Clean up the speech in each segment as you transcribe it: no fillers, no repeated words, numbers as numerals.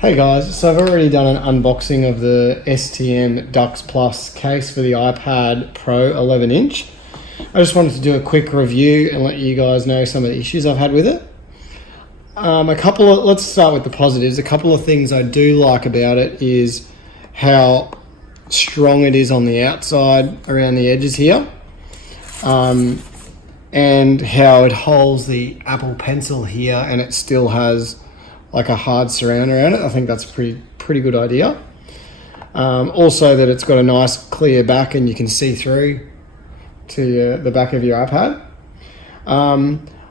Hey guys, so I've already done an unboxing of the STM DUX PLUS case for the iPad Pro 11 inch. I just wanted to do a quick review and let you guys know some of the issues I've had with it. Let's start with the positives. A couple of things I do like about it is how strong it is on the outside around the edges here. And how it holds the Apple Pencil here and it still has like a hard surround around it. I think that's a pretty good idea. Also that it's got a nice clear back and you can see through to the back of your iPad.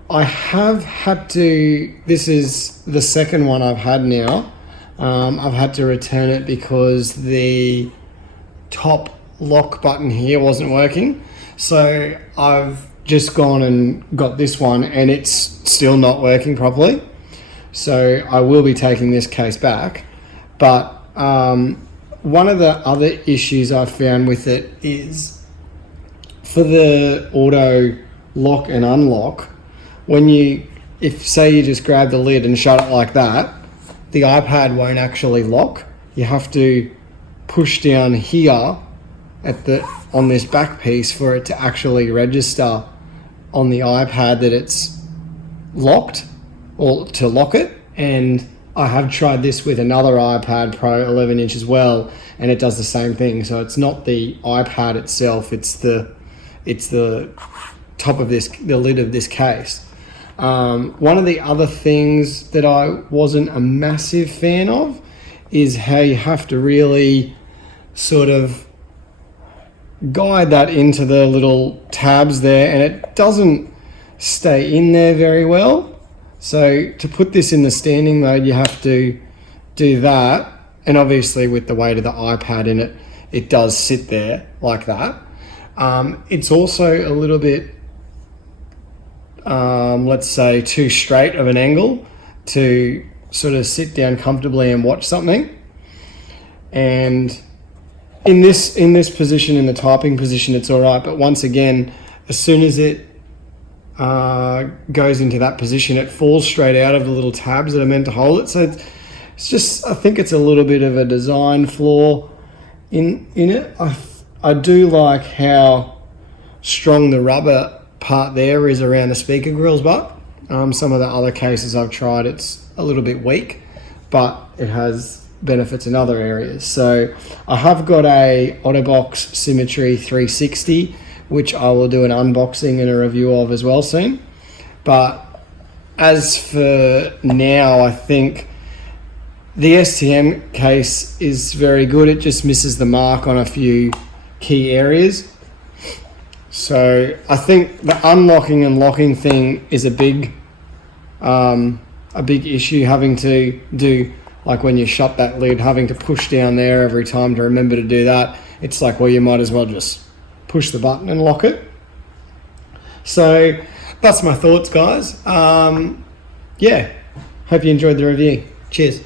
I have had to, this is the second one I've had now. I've had to return it because the top lock button here wasn't working. So I've just gone and got this one and it's still not working properly. So I will be taking this case back. But one of the other issues I've found with it is for the auto lock and unlock, if say you just grab the lid and shut it like that, the iPad won't actually lock. You have to push down here on this back piece for it to actually register on the iPad that it's locked, or to lock it. And I have tried this with another iPad Pro 11 inch as well, and it does the same thing. So it's not the iPad itself, it's the top of the lid of this case. One of the other things that I wasn't a massive fan of is how you have to really sort of guide that into the little tabs there, and it doesn't stay in there very well. So to put this in the standing mode, you have to do that. And obviously with the weight of the iPad in it, it does sit there like that. It's also a little bit, let's say, too straight of an angle to sort of sit down comfortably and watch something. And in this position, in the typing position, it's all right. But once again, as soon as it goes into that position, it falls straight out of the little tabs that are meant to hold it. So it's just, I think it's a little bit of a design flaw in it. I do like how strong the rubber part there is around the speaker grill's butt. Some of the other cases I've tried, it's a little bit weak, but it has benefits in other areas. So I have got a Otterbox Symmetry 360, which I will do an unboxing and a review of as well soon. But as for now, I think the STM case is very good. It just misses the mark on a few key areas. So I think the unlocking and locking thing is a big issue, having to do, like when you shut that lid, having to push down there every time to remember to do that. It's like, well, you might as well just push the button and lock it. So that's my thoughts, guys. Yeah, hope you enjoyed the review. Cheers.